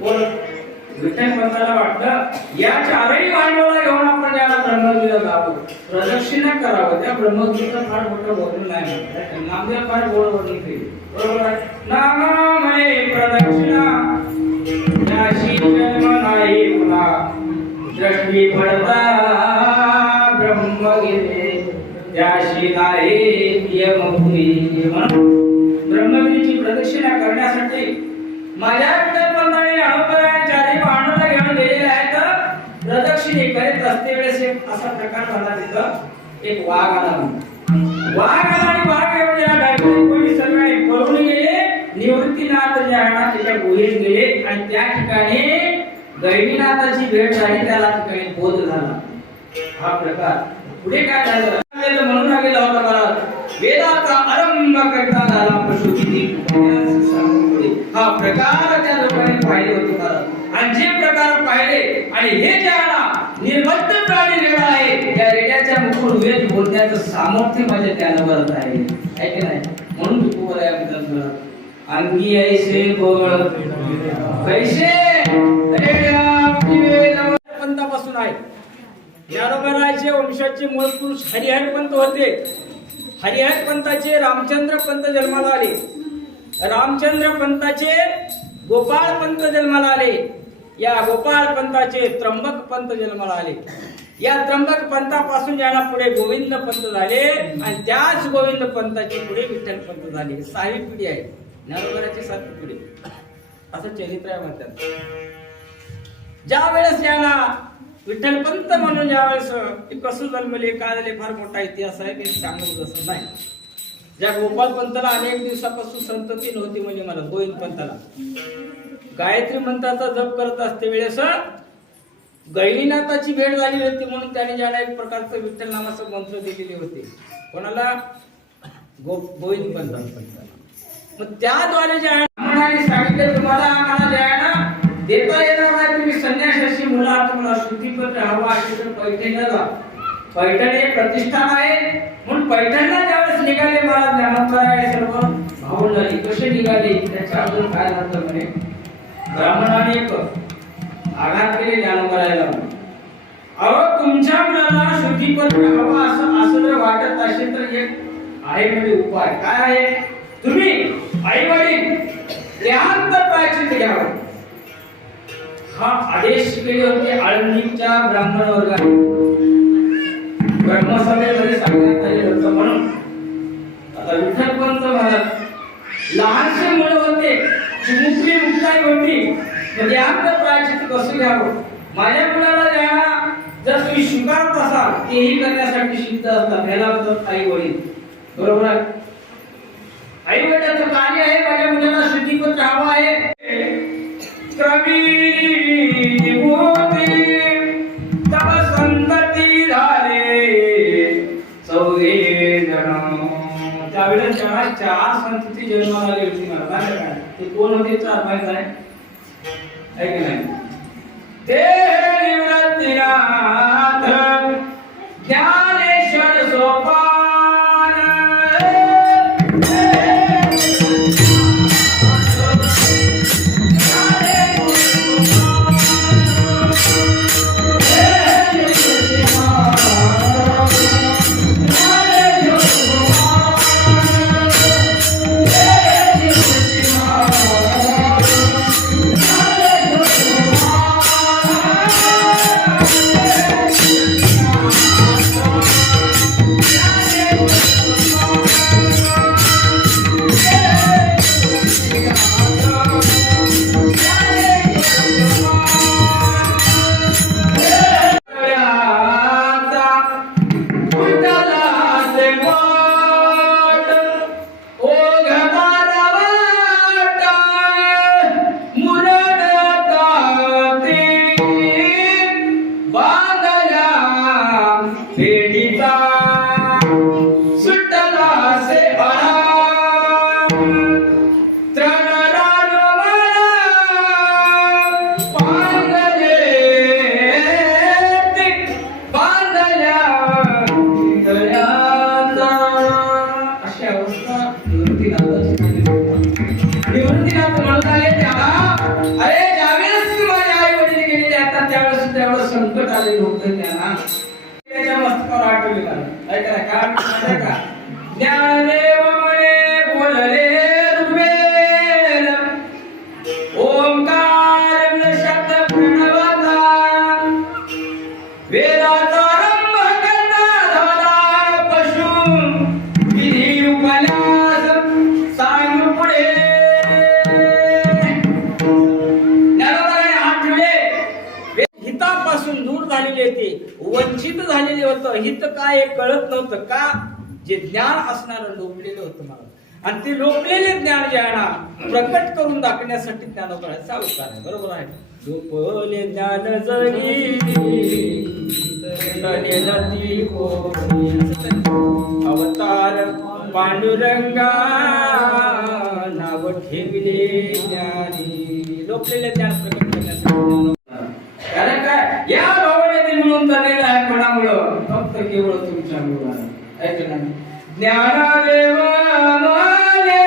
विठ्ठल पंताला वाटलं या चारही भांडवला घेऊन आपण याला ब्रह्मगिरीला जावं, प्रदक्षिणा करावं. त्या ब्रह्मगिरीचं फार मोठं वर्णन नाही म्हणतात, नामदेव फार गोड वर्णन केले. बरोबर आहे. नाममय प्रदक्षिणा त्याशी जन्म नाही पुन्हा, दृष्टी पडता ब्रह्मगिरी त्याशी नाही यमपुरी. ब्रह्मगिरीची प्रदक्षिणा करण्यासाठी माझ्या विठ्ठल पंताने अनुभवाने चारही भांडवला घेऊन गेलेले आहेत. प्रदक्षिणे करीत असते वेळेस एक असा प्रकार झाला, तिथं एक वाघ आला. वाघ आला आणि वाघ घेऊन या गायत्री सगळे पळून गेले. निवृत्तीनाथ जे आहे ना त्याच्या गुहेत गेले आणि त्या ठिकाणी गैरीनाथाची भेट झाली, त्याला ठिकाणी बोध झाला. हा प्रकार पुढे काय झालं म्हणून आलेला होता मला, वेदाचा आरंभ करता झाला पशुपती. हा प्रकार त्या लोकांनी पाहिले होते कारण, आणि जे प्रकार पाहिले आणि हे जे आला निर्बद्ध प्राणी रेडा आहे, त्या रेड्याच्या मुखून वेद बोलण्याचं सामर्थ्य माझ्या त्या नवरत आहे की नाही. म्हणून तुकोबराया अंगी ऐसे बळ कैसे पंथापासून आहे. ज्ञानोबरायाचे वंशाचे मूळ पुरुष हरिहर पंत होते. हरिहर पंताचे रामचंद्र पंत जन्माला आले. रामचंद्र पंताचे गोपाळ पंत जन्माला आले. या गोपाळ पंताचे त्र्यंबक पंत जन्माला आले. या त्र्यंबक पंतापासून ज्यांना पुढे गोविंद पंत झाले आणि त्याच गोविंद पंताची पुढे विठ्ठल पंत झाले. 6वी पिढी आहे. ज्ञानोबराची 7वी पिढी असं चरित्र आहे म्हणतात. ज्या वेळेस ज्यांना विठ्ठल पंत म्हणून ज्यावेळेस कसं जन्मले काय झाले फार मोठा इतिहास आहे, काही सांगू जसं नाही. ज्या गोपाळ पंताला अनेक दिवसापासून संतती नव्हती म्हणजे मला गोविंद पंताला गायत्री मंत्राचा जप करत असते वेळेस गैरीनाथाची भेट झाली होती, म्हणून त्याने ज्याला एक प्रकारचं विठ्ठल नामाचं मंत्र दिलेले होते. कोणाला? गोविंद पंताला. मग त्याद्वारे ज्या म्हणाले सांगितलं तुम्हाला आम्हाला ज्या देता येणार नाही, तुम्ही संन्यासाची मुला तुम्हाला शुद्धीपत्र हवा असेल तर पैठणला जा. पैठण हे प्रतिष्ठान आहे म्हणून पैठणला ज्यावेळेस निघाले मला ज्ञानोबराय सर्व भावून झाली. कसे निघाले त्याच्या अजून काय झालं म्हणे, ब्राह्मणाने एक आघात केले ज्ञानोबरायला. अहो तुमच्या मुलाला शुद्धीपत्र हवा असं जर वाटत असेल तर एक आहे म्हणजे उपाय. काय आहे? तुम्ही आई वडील देहांत प्रायश्चित्त घ्यावं. हा आदेश केले होते आळंदीच्या ब्राह्मण वर्गाने. ब्रह्मसभेमध्ये सांगण्यात आले होतं. म्हणून आता विठ्ठल पंत महाराज लहानसे मुलं होते, चिमुकली मुक्ताई होती, म्हणजे आमचं प्रायश्चित्त कसं घ्यावं. माझ्या मुलाला द्या जर तुम्ही स्वीकारत असाल तेही करण्यासाठी सिद्ध असतात. ह्याला होतं आई वडील. बरोबर आहे. आई वडिलांचं कार्य आहे माझ्या मुलाला शुद्धीपत्र हवं आहे. त्यावेळेस 4 संतती जन्माला आली होती महाराज. ते कोण होते? 4 माहित आहे की नाही? ते निवृत्तीनाथ ज्ञानेश्वर सोपान आले होते त्यांना त्याच्या मस्तकावर आठवले मला ऐका काय माहिती का ज्ञानदेव म्हणे बोलले ऋग्वेद ओंकार शब्द प्रणवाचा वेदाचा आरंभ करता झाला पशु विधी उपन्यास सांग पुढे ज्ञानोबाने आठवले हितापासून दूर झालेले ते वंचित झालेले होतं हित काय हे कळत नव्हतं का जे ज्ञान असणारं लोपलेलं होतं मला आणि ते लोपलेले ज्ञान जे आहे ना प्रकट करून दाखवण्यासाठी ज्ञानोबाचा अवतार आहे बरोबर आहे लोपले ज्ञान जरी अवतार पांडुरंगा नाव ठेवले ज्ञानी लोपलेले ज्ञान प्रकट करण्यासाठी कारण काय या भावनेने मिळून झालेला आहे कोणामुळं फक्त केवळ तुमच्यामुळं ऐका ना ज्ञानदेव माने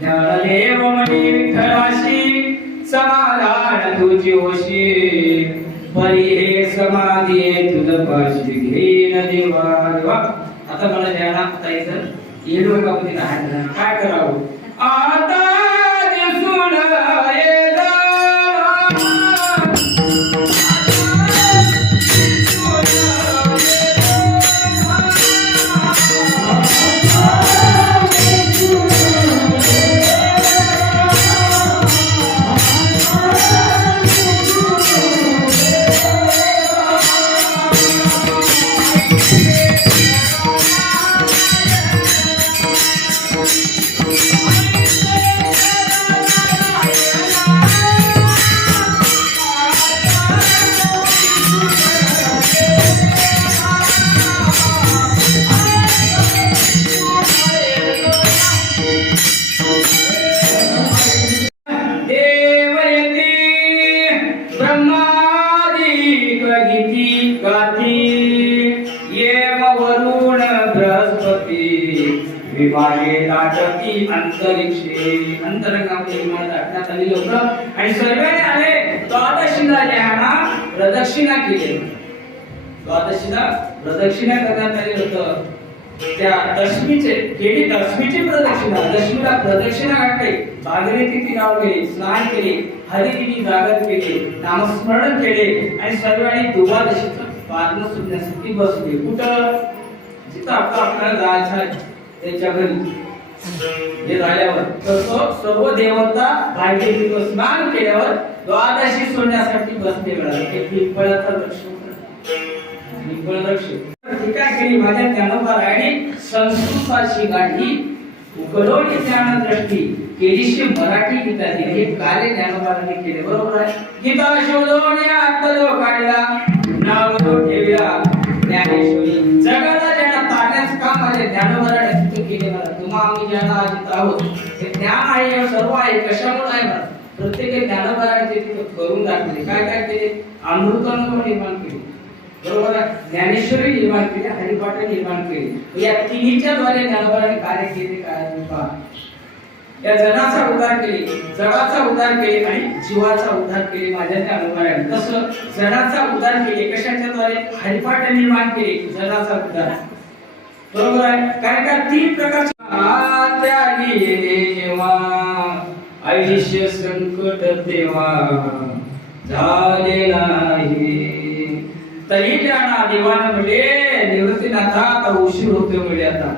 ज्ञानदेव म्हणे विठ्ठलाशी समाधान तुझी होशी बरी हे समाधी तुझ पाशी घेईन देवा देवा आता मला ज्ञान आता इथं येडो का मध्ये काय करावं आता दिसून येला विमाने नाटकी अंतरिक्षे अंतरंगामध्ये विमान दाटण्यात आलेले होतं आणि सर्वांनी आले द्वादशीला ज्यांना प्रदक्षिणा केली द्वादशीला प्रदक्षिणा करण्यात आलेलं होतं त्या दशमीची प्रदक्षिणा दशमीला प्रदक्षिणा घातली भागीरथीची नाव केली स्नान केले हरिदिनी जागर केले नामस्मरण केले आणि सर्वांनी द्वादशीचं पारण सुटण्यासाठी बसले कुठं जिथं आपल्याला जायचं आहे त्याच्या घरी हे झाल्यावर सर्व देवता भागीरथीचं स्नान केल्यावर द्वादशी सोडण्यासाठी बसले मिळाले पिंपळाचा वृक्ष टीका केली माझ्या ज्ञानोबारायणी संस्कृताची गाठी उकळवली ज्ञान दृष्टी केलीशी मराठी गीता दिली हे कार्य ज्ञानोबारांनी केले बरोबर आहे गीता शोधून आत्मलो काढला नाव ठेवला ज्ञानेश्वरी जगाला ज्यांना तारण्याचं काम माझ्या ज्ञानोबाराने तिथे केले मला तुम्हा आम्ही ज्यांना आजित आहोत हे ज्ञान आहे सर्व आहे कशामुळे आहे मला प्रत्येक ज्ञानोबाराने ते तिथे करून दाखवले काय काय केले अमृतानुभव निर्माण केले बरोबर ज्ञानेश्वरी निर्माण केली हरिपाठ निर्माण केली या तिन्हीच्या द्वारे ज्ञानोबारांनी कार्य केले काय पहा या जगाचा उद्धार केले जगाचा उद्धार केले आणि जीवाचा उद्धार केले माझ्या ज्ञानोबारांनी तसं जगाचा उद्धार केले कशाच्या द्वारे हरिपाठ निर्माण केले जगाचा उद्धार बरोबर आहे कारण का तीन प्रकारचे त्यागी जेव्हा आयुष्य संकट तेव्हा झाले नाही तरी त्यांना देवाने म्हणजे निवृत्तीनाथा आता उशीर होतोय म्हणजे आता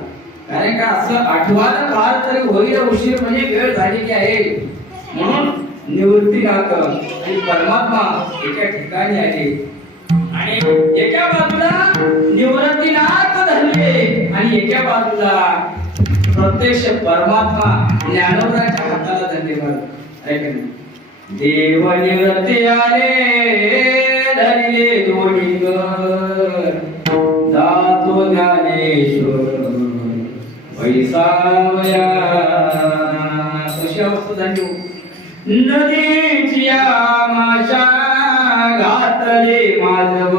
कारण का असं आठवायला काळ तरी होईल उशीर म्हणजे वेळ झालेली आहे म्हणून निवृत्तीनाथ आणि परमात्मा एका ठिकाणी आले आणि एका बाजूला निवृत्तीनाथ धरले आणि एका बाजूला प्रत्यक्ष परमात्मा ज्ञानोबराच्या हाताला धरले. बरं देव निवृत्ती आले धरले दोन्ही कर जातो ज्ञानेश्वर पैसावया. कशी अवस्था झाली? नदीची आमाशा घातले माधव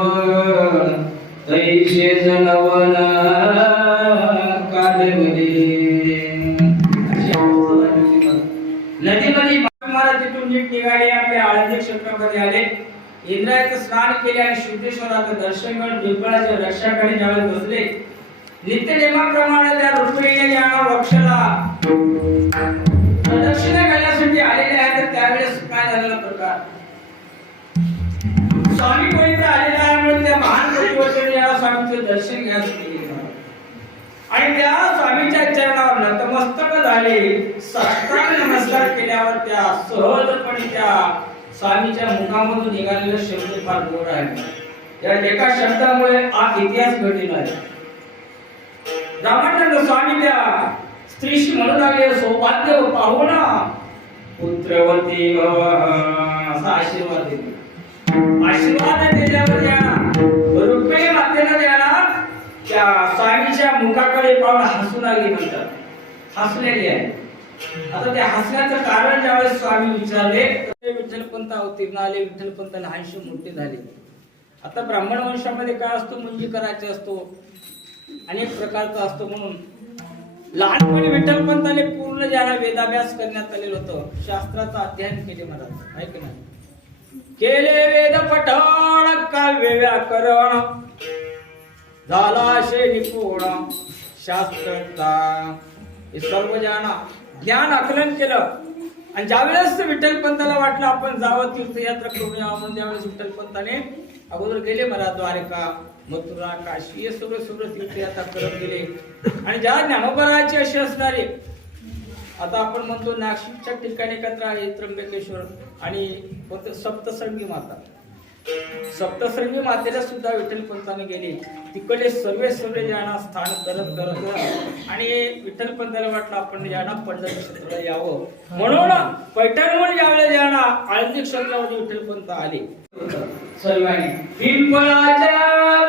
तैसे जनवन काढवले. नदीमध्ये महाराज तिथून नीट निघाले, आपल्या आळंदी क्षेत्रामध्ये आले, इंद्रायचं स्नान केले आणि शुद्धेश्वराचं दर्शन घेऊन बिलकुलाच्या रक्षाकडे ज्यावेळेस बसले, नित्य नियमाप्रमाणे त्या रुक्मिणीने या वृक्षाला प्रदक्षिणा करण्यासाठी आलेले आहेत. तर त्यावेळेस काय झालेला प्रकार, स्वामी पवित्र आलेला आहे म्हणून त्या महान प्रतिवर्षाने या स्वामीचं दर्शन घ्यायसाठी आणि त्या स्वामीच्या चरणावर नतमस्तक झाले. साष्टांग नमस्कार केल्यावर त्या सहजपणे त्या स्वामीच्या मुखामधून निघालेले शब्द फार गोड आहेत. या एका शब्दामुळे हा इतिहास घडलेला आहे. रामानंद स्वामी त्या स्त्रीशी म्हणू लागले, सौभाग्य पाहून पुत्रवती भव, असा आशीर्वाद देते. आशीर्वाद त्याच्यावर द्या, रुक्मिणी मातेला द्याला त्या स्वामीच्या मुखाकडे पाहून हसू लागली म्हणतात, हसलेली आहे. आता त्या हसण्याचं कारण ज्यावेळेस स्वामी विचारले, विठ्ठलपंत अवतीर्ण आले, विठ्ठलपंत लहानशी मोठे झाले. आता ब्राह्मण वंशामध्ये काय असतो, मुंजी करायचे असतो, अनेक प्रकारचा असतो. म्हणून लहानपणी विठ्ठलपंताने पूर्ण ज्याला वेदाभ्यास करण्यात आलेलं होतं, शास्त्राचं अध्ययन केले महाराज, ऐक ना, केले वेद पठण काव्य व्याकरण झाला शे निपुण शास्त्रता, हे सर्व ज्ञान आकलन केलं. आणि ज्यावेळेस विठ्ठलपंताला वाटलं आपण जावं तीर्थयात्रा करून यावं म्हणून त्यावेळेस विठ्ठलपंताने अगोदर गेले महाराज द्वारका, मथुरा, काशी हे सगळं तीर्थयात्रा करत गेले. आणि ज्या ज्ञानोबराचे असे असणारे, आता आपण म्हणतो नाशिकच्या ठिकाणी एकत्र आहे त्र्यंबकेश्वर आणि सप्तशृंगी माता, सप्तशृंगी मातेला सुद्धा विठ्ठलपंताने गेले. तिकडे सर्व ज्यांना स्थान करत आणि विठ्ठलपंताला वाटलं आपण ज्यांना पंढरपूर क्षेत्राला यावं म्हणून पैठणहून ज्यावेळेस ज्यांना आळंदी क्षेत्रामध्ये विठ्ठलपंत आले. सर्वांनी पिंपळाच्या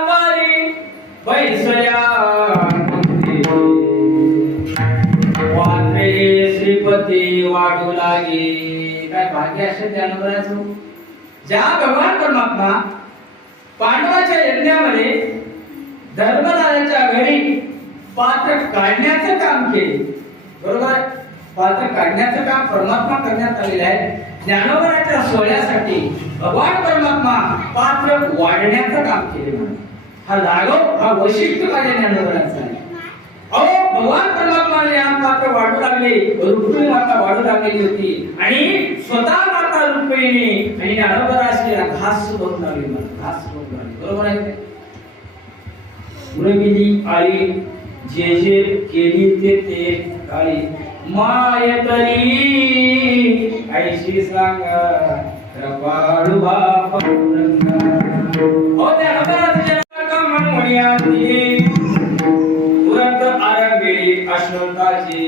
पारी बैसल्या वाटले श्रीपती वाढू लागे. काय भाग्य असे ज्ञानोबराचं, ज्या भगवान परमात्मा पांडवाच्या यज्ञामध्ये धर्मराजाच्या घरी पात्र काढण्याचं काम केले. बरोबर, पात्र काढण्याचं काम परमात्मा करण्यात आलेलं आहे. ज्ञानोबराच्या सोहळ्यासाठी भगवान परमात्मा पात्र वाढण्याचं काम केले. हा लाघव, हा वैशिष्ट्य माझ्या ज्ञानोबराचा आहे. अहो, भगवान परमात्माने हा पात्र वाढू लागले, रुक्मिणी माता वाढू लागलेली होती आणि स्वतः माता रुक्मिणीने आणि ज्ञानोबराशी घास बनवून लागली, घास बनवून लागली. बरोबर आहे. उरगिली आळी जे जे केली ते काळी माय तरी ऐशी सांगा कृपाळू बापा. हो ज्ञानोबराच्या म्हणून तुरंत आरंभेली अश्वत्थाची.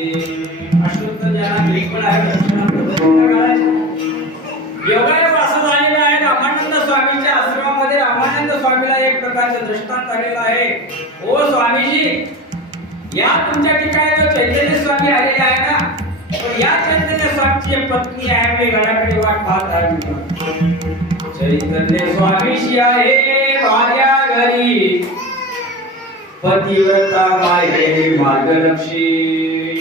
अश्वत्थ ज्याला ग्रीकपण आहे, योगायोग असं झालेलं आहे. रामानंद स्वामीच्या आश्रमामध्ये रामानंद स्वामीला एक प्रकारचं दृष्टांत आलेलं आहे. ओ स्वामीजी, या तुमच्या ठिकाणी जो चैतन्य स्वामी आलेले आहे ना, तर या चैतन्य स्वामीची पत्नी आहे, मी घराकडे वाट पाहत आहे. चैतन्य स्वामीशी आहे माझ्या घरी पतिव्रता माये मार्गलक्ष्मी.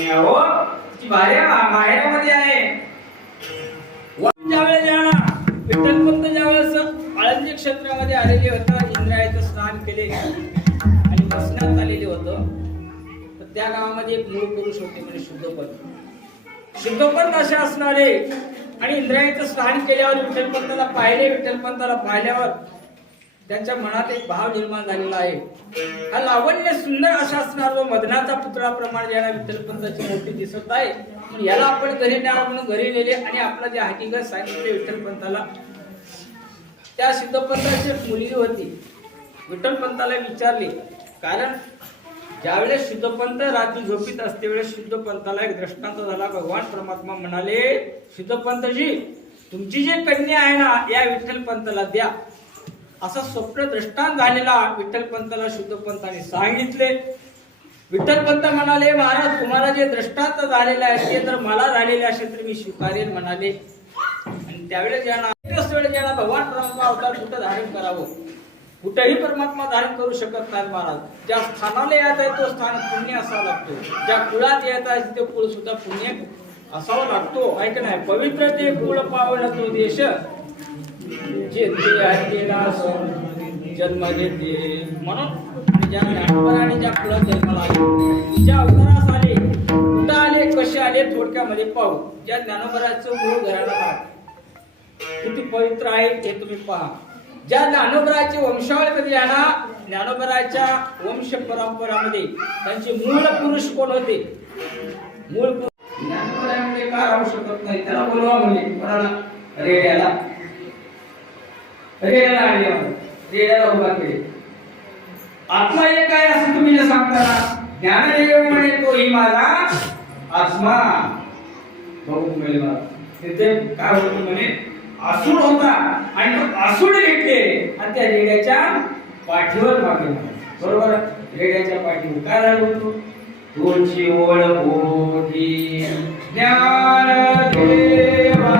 हो, ती भार्या माहेरामध्ये आहे. ज्यावेळेस विठ्ठलपंत ज्यावेळेस आळंदी क्षेत्रामध्ये आलेले होतं, इंद्रायचं स्नान केले आणि बसण्यात आलेले होतं, तर त्या गावामध्ये एक मूळ पुरुष होते म्हणजे शुद्धोपंत असे असणारे. आणि इंद्रायचं स्नान केल्यावर विठ्ठलपंताला पाहिले. विठ्ठलपंताला पाहिल्यावर त्यांच्या मनात एक भाव निर्माण झालेला आहे। हा लावण्य सुंदर असा असणार व मदनाचा पुतळाप्रमाणे याला विठ्ठलपंताची मूर्ती दिसत आहे। म्हणून याला आपण घरी न्या म्हणून घरी नेले आणि आपला जे हकीकत सांगितले विठ्ठलपंताला। त्या सिद्धपंताची एक मुलगी होती, विठ्ठलपंताला विचारले, कारण ज्यावेळेस सिद्धपंत रात्री झोपीत असते वेळेस सिद्धपंताला एक दृष्टांत झाला। भगवान परमात्मा म्हणाले, सिद्धपंतजी तुमची जी कन्या आहे ना या विठ्ठलपंताला द्या। असा स्वप्न दृष्टांत झालेला विठ्ठलपंताला सिद्धपंताने सांगितले। विठ्ठलपंत म्हणाले, महाराज तुम्हाला जे दृष्टांत झालेले आहे ते जर मला झालेले असेल तर मी स्वीकारेन म्हणाले। आणि त्यावेळेस ज्यांना भगवान परमात्मा अवतार कुठं धारण करावं, कुठेही परमात्मा धारण करू शकत नाही महाराज। ज्या स्थानाला येत आहे तो स्थान पुण्य असावा लागतो, ज्या कुळात येत आहे ते कुळ सुद्धा पुण्य असावा लागतो, ऐक नाही। पवित्र ते कुळ पावला तो देश, जन्म घेते म्हणून ज्या ज्ञानोबराने ज्या कुळात जन्माला आले, ज्या अवतारास आले, कुठं आले, कसे आले, थोडक्यामध्ये पाहू। ज्या ज्ञानोबराचं मूळ घराला किती पवित्र आहे ते तुम्ही पहा। ज्या ज्ञानोबराची वंशावळ कधी आहे ना, ज्ञानोबराच्या वंश परंपरामध्ये त्यांचे मूळ पुरुष कोण होते? मूळ ज्ञानोबरामध्ये का राहू शकत नाही? त्याला बोलवा म्हणजे कोणाला? रेड्याला उभा केले। आत्मा एक काय असं तुम्ही जे सांगता, ज्ञानदेव म्हणे तो ही माझा आत्मा बघू मिळेल। तिथे काय होतं म्हणे, आसूड होता आणि तो आसूड घेतले आणि त्या रेड्याच्या पाठीवर मागे, बरोबर? रेड्याच्या पाठीवर काय झालं होतं? तुझी ओळखोठी ज्ञान देवा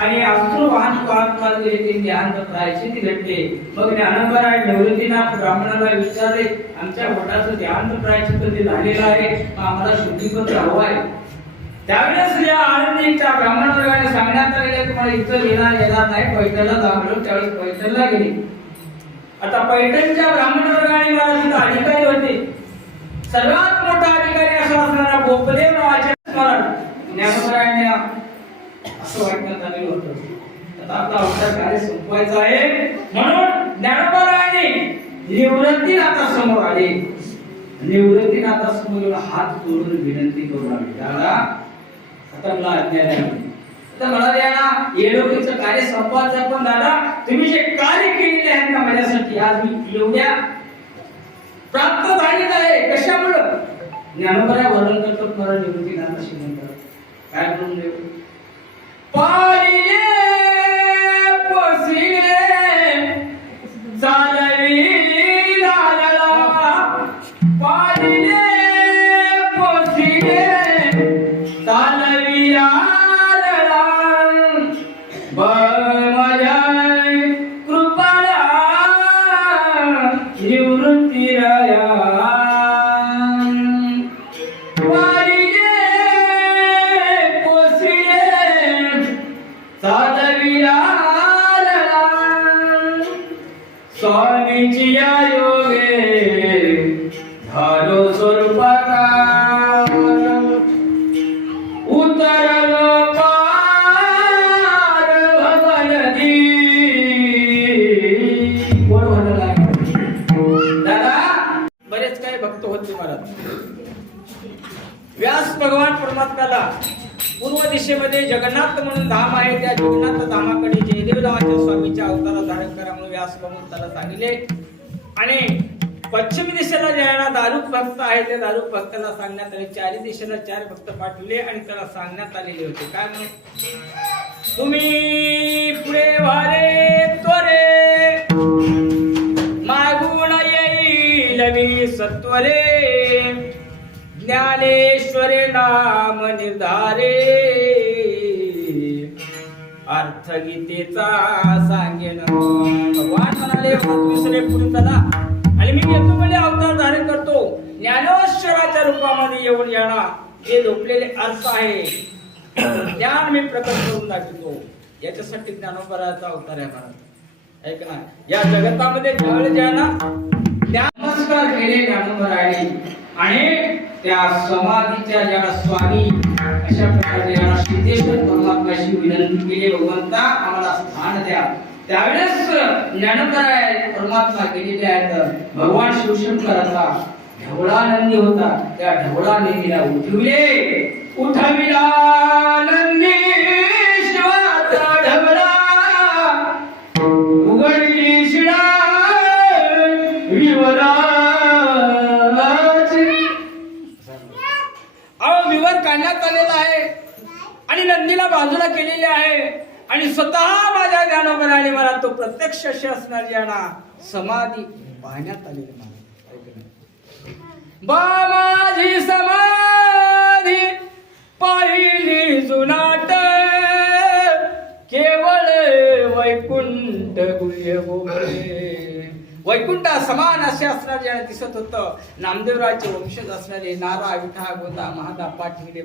आणि अश्रू वाहन घडले। मग ज्ञानोबा निवृत्तीनाथ ब्राह्मणाला विचारले, आमच्या पोटाचं ध्यान प्रायश्चित्त कधी झालेलं आहे, आम्हाला शुद्धीपत्र हवं आहे। त्यावेळेस या आनंदीच्या ब्राह्मण वर्गाने सांगण्यात आले, तुम्हाला इथं येणार नाही, पैठणला जांभळून त्यावेळेस पैठणला गेले। आता पैठणच्या ब्राह्मण वर्गाने मला तिथं अधिकारी होते, सर्वात मोठा अधिकारी असा असणारा गोपदेव नावाचे ज्ञानोबराने असं वाटण्यात आलेलं होतं, आता आपला अवतार कार्य संपवायचा आहे। म्हणून ज्ञानोबराने निवृत्तीनाथा आले, निवृत्तीनाथा समोर हात जोडून विनंती करू लागले, दादा आता मला आज्ञा द्या। तर मला द्या येडोकीचं कार्य संपवायचं, पण दादा तुम्ही जे कार्य केलेले आहेत ना माझ्यासाठी आज मी एवढ्या प्राप्त झालेलं आहे, कशामुळं? ज्ञानोबरा वर्णन करतात मला निवृत्तीनाथाशी म्हणतात, काय म्हणून देऊ? पाहिले पोसिले चालवी लाला, पाहिले पोसिले चालवी लाला, माझ्या कृपाला निवृत्ती राया, स्वामीची योगे धारो स्वरूपाचा उतरलो पार भगवती। दादा बरेच काही भक्त व्यास भगवान परमात्म्याला पूर्व दिशेमध्ये जगन्नाथ म्हणून धाम आहे, त्या जगन्नाथ धामाकडे जयदेव नावाच्या स्वामीच्या अवतारा धारण करा म्हणून व्यास भगवंताला सांगितले. आणि पश्चिम दिशेला ज्यांना दारुक भक्त आहे त्या दारुक भक्ताला सांगण्यात आले. चारी दिशेला 4 भक्त पाठवले आणि त्याला सांगण्यात आलेले होते काय म्हणून, तुम्ही पुढे वारे त्वरे, मागून येईल मी सत्वरे, ज्ञानेश्वरे नाम निर्धारे, अर्थ गीतेचा सांगेन. भगवान म्हणाले विसरे पुढे चला आणि मी येतो म्हणजे अवतार धारण करतो, ज्ञानेश्वराच्या रूपामध्ये येऊन येणार, जे झोपलेले अर्थ आहे ज्ञान मी प्रकट करून दाखवतो. याच्यासाठी ज्ञानोबराचा अवतार आहे महाराज. ऐक ना, या जगतामध्ये ज्यावेळेस ज्यांना नमस्कार केले ज्ञानोबराने आणि त्या समाधीच्या ज्याला स्वामी अशा प्रकारे ज्याला सिद्धेश्वर परमात्म्याशी विनंती केली, भगवंता आम्हाला स्थान द्या. त्यावेळेस ज्ञानोबराय परमात्मा गेलेले आहेत. भगवान शिवशंकराचा ढवळा नंदी होता, त्या ढवळा नंदीला उठविला नंदी शिवाचा ढवळा, उघडली शिळा विवराची. विवर काढण्यात आलेला आहे आणि नंदीला बाजूला केलेले आहे आणि स्वतः माझ्या ज्ञानोबराने मला तो प्रत्यक्ष असणारी यांना समाधी पाहण्यात आलेली मला. माझी समाधी पाहिली जुनाट, केवळ वैकुंठ गुह्य गोपे. वैकुंठ समान असे असणारे दिसत होतं. नामदेवराचे वंशज असणारे नारा विठा गोदा महादा पाटील